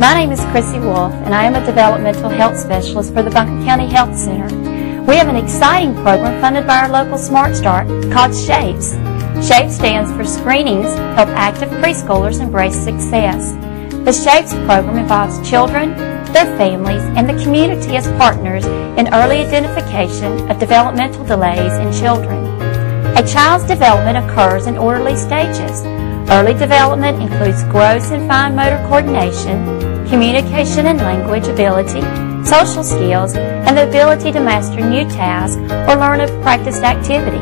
My name is Chrissy Wolfe, and I am a developmental health specialist for the Buncombe County Health Center. We have an exciting program funded by our local Smart Start called SHAPES. SHAPES stands for Screenings Help Active Preschoolers Embrace Success. The SHAPES program involves children, their families, and the community as partners in early identification of developmental delays in children. A child's development occurs in orderly stages. Early development includes gross and fine motor coordination, communication and language ability, social skills, and the ability to master new tasks or learn a practiced activity.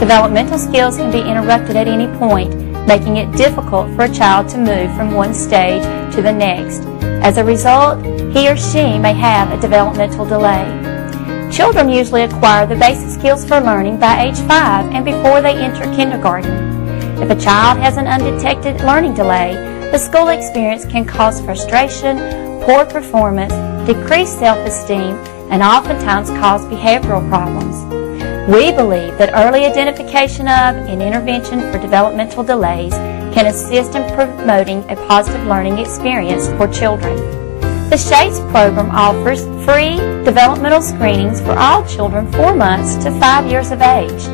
Developmental skills can be interrupted at any point, making it difficult for a child to move from one stage to the next. As a result, he or she may have a developmental delay. Children usually acquire the basic skills for learning by age 5 and before they enter kindergarten. If a child has an undetected learning delay, the school experience can cause frustration, poor performance, decreased self-esteem, and oftentimes cause behavioral problems. We believe that early identification of and intervention for developmental delays can assist in promoting a positive learning experience for children. The SHAPES program offers free developmental screenings for all children 4 months to 5 years of age.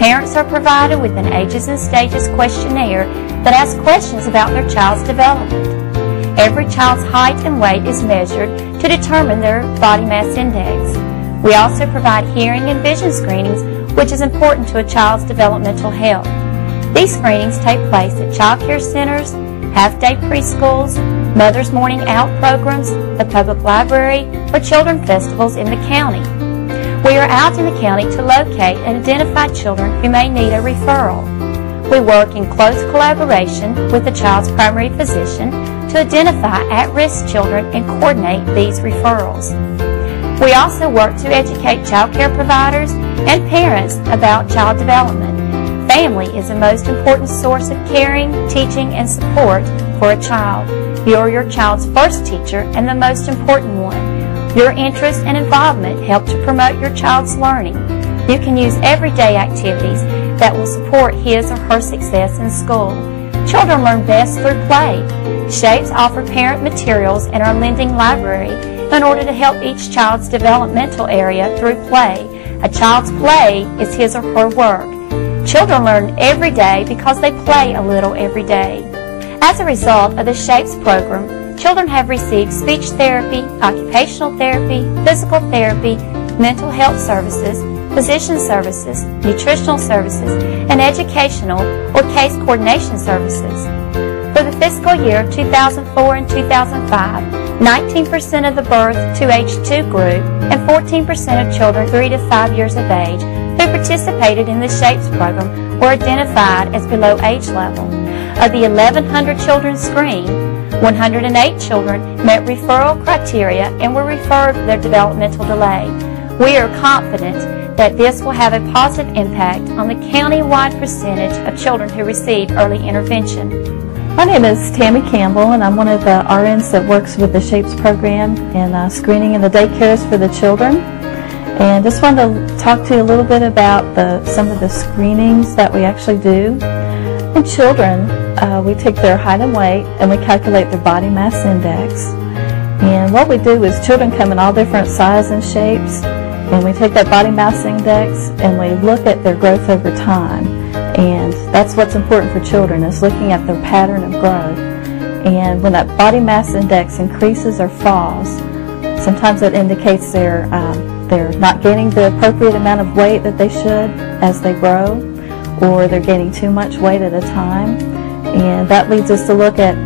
Parents are provided with an Ages and Stages questionnaire that asks questions about their child's development. Every child's height and weight is measured to determine their body mass index. We also provide hearing and vision screenings, which is important to a child's developmental health. These screenings take place at child care centers, half-day preschools, Mother's Morning Out programs, the public library, or children festivals in the county. We are out in the county to locate and identify children who may need a referral. We work in close collaboration with the child's primary physician to identify at-risk children and coordinate these referrals. We also work to educate child care providers and parents about child development. Family is the most important source of caring, teaching, and support for a child. You're your child's first teacher and the most important one. Your interest and involvement help to promote your child's learning. You can use everyday activities that will support his or her success in school. Children learn best through play. SHAPES offer parent materials in our lending library in order to help each child's developmental area through play. A child's play is his or her work. Children learn every day because they play a little every day. As a result of the SHAPES program, children have received speech therapy, occupational therapy, physical therapy, mental health services, physician services, nutritional services, and educational or case coordination services. For the fiscal year 2004 and 2005, 19% of the birth to age 2 group and 14% of children 3 to 5 years of age who participated in the SHAPES program were identified as below age level. Of the 1,100 children screened, 108 children met referral criteria and were referred for their developmental delay. We are confident that this will have a positive impact on the county-wide percentage of children who receive early intervention. My name is Tammy Campbell, and I'm one of the RNs that works with the SHAPES program and screening in the daycares for the children. And just wanted to talk to you a little bit about some of the screenings that we actually do. In children, we take their height and weight and we calculate their body mass index. And what we do is children come in all different sizes and shapes, and we take that body mass index and we look at their growth over time. And that's what's important for children, is looking at their pattern of growth. And when that body mass index increases or falls, sometimes it indicates they're not gaining the appropriate amount of weight that they should as they grow, or they're gaining too much weight at a time. And that leads us to look at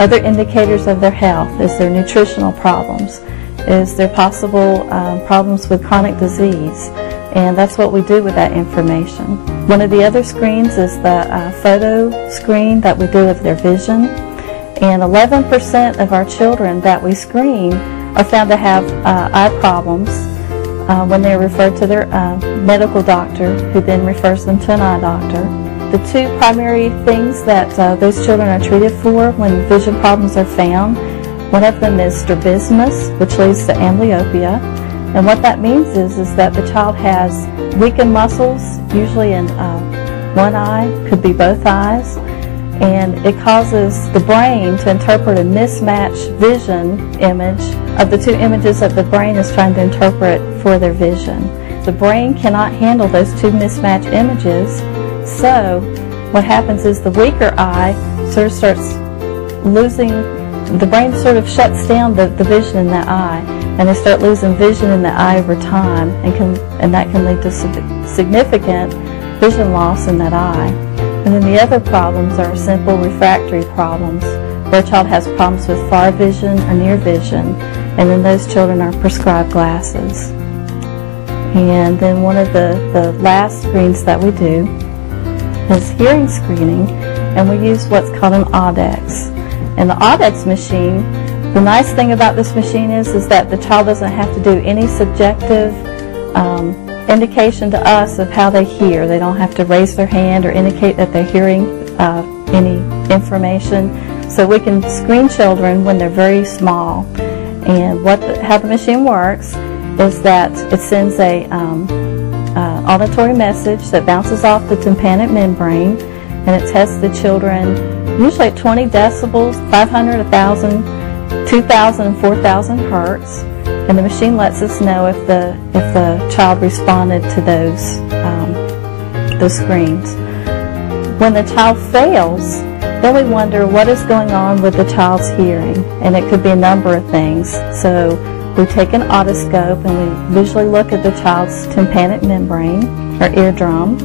other indicators of their health. Is there nutritional problems? Is there possible problems with chronic disease? And that's what we do with that information. One of the other screens is the photo screen that we do of their vision. And 11% of our children that we screen are found to have eye problems when they're referred to their medical doctor, who then refers them to an eye doctor. The two primary things that those children are treated for when vision problems are found, one of them is strabismus, which leads to amblyopia. And what that means is that the child has weakened muscles, usually in one eye, could be both eyes, and it causes the brain to interpret a mismatched vision image of the two images that the brain is trying to interpret for their vision. The brain cannot handle those two mismatched images, so what happens is the weaker eye sort of starts losing, the brain sort of shuts down the vision in that eye, and they start losing vision in the eye over time, and that can lead to significant vision loss in that eye. And then the other problems are simple refractory problems, where a child has problems with far vision or near vision, and then those children are prescribed glasses. And then one of the last screens that we do is hearing screening, and we use what's called an AUDEX. And the AUDEX machine, the nice thing about this machine is that the child doesn't have to do any subjective indication to us of how they hear. They don't have to raise their hand or indicate that they're hearing any information. So we can screen children when they're very small. And how the machine works is that it sends a auditory message that bounces off the tympanic membrane, and it tests the children usually at 20 decibels, 500, 1,000, 2,000, and 4,000 hertz. And the machine lets us know if the child responded to those screens. When the child fails, then we wonder what is going on with the child's hearing, and it could be a number of things. So we take an otoscope and we visually look at the child's tympanic membrane or eardrum,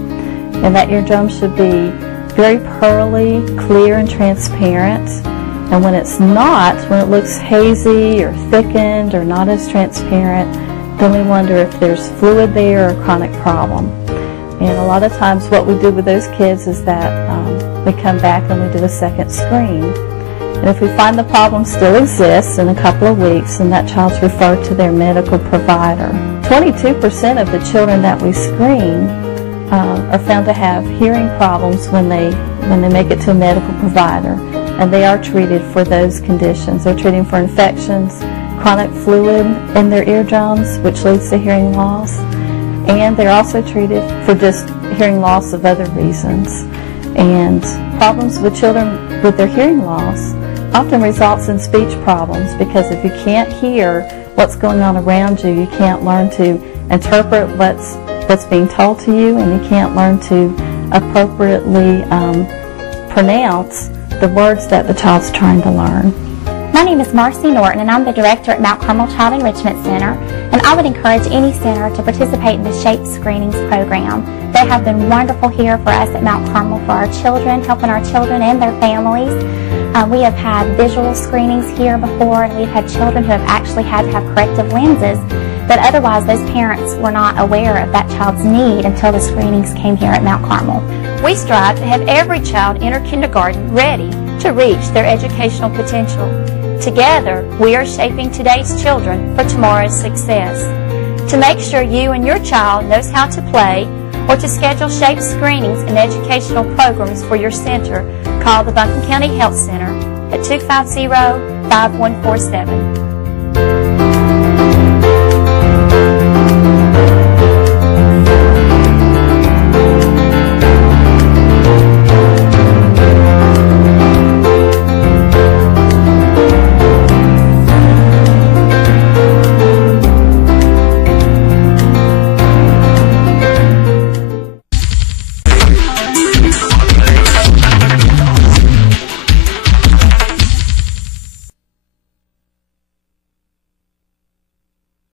and that eardrum should be very pearly, clear, and transparent. And when it's not, when it looks hazy or thickened or not as transparent, then we wonder if there's fluid there or a chronic problem. And a lot of times what we do with those kids is that we come back and we do a second screen. And if we find the problem still exists in a couple of weeks, then that child's referred to their medical provider. 22% of the children that we screen are found to have hearing problems when they make it to a medical provider. And they are treated for those conditions. They're treating for infections, chronic fluid in their eardrums, which leads to hearing loss. And they're also treated for just hearing loss of other reasons. And problems with children with their hearing loss often results in speech problems, because if you can't hear what's going on around you, you can't learn to interpret what's being told to you, and you can't learn to appropriately pronounce the words that the child's trying to learn. My name is Marcee Norton, and I'm the director at Mount Carmel Child Enrichment Center, and I would encourage any center to participate in the SHAPE screenings program. They have been wonderful here for us at Mount Carmel for our children, helping our children and their families. We have had visual screenings here before, and we've had children who have actually had to have corrective lenses, but otherwise those parents were not aware of that child's need until the screenings came here at Mount Carmel. We strive to have every child enter kindergarten ready to reach their educational potential. Together, we are shaping today's children for tomorrow's success. To make sure you and your child knows how to play, or to schedule SHAPE screenings and educational programs for your center, call the Buncombe County Health Center at 250-5147.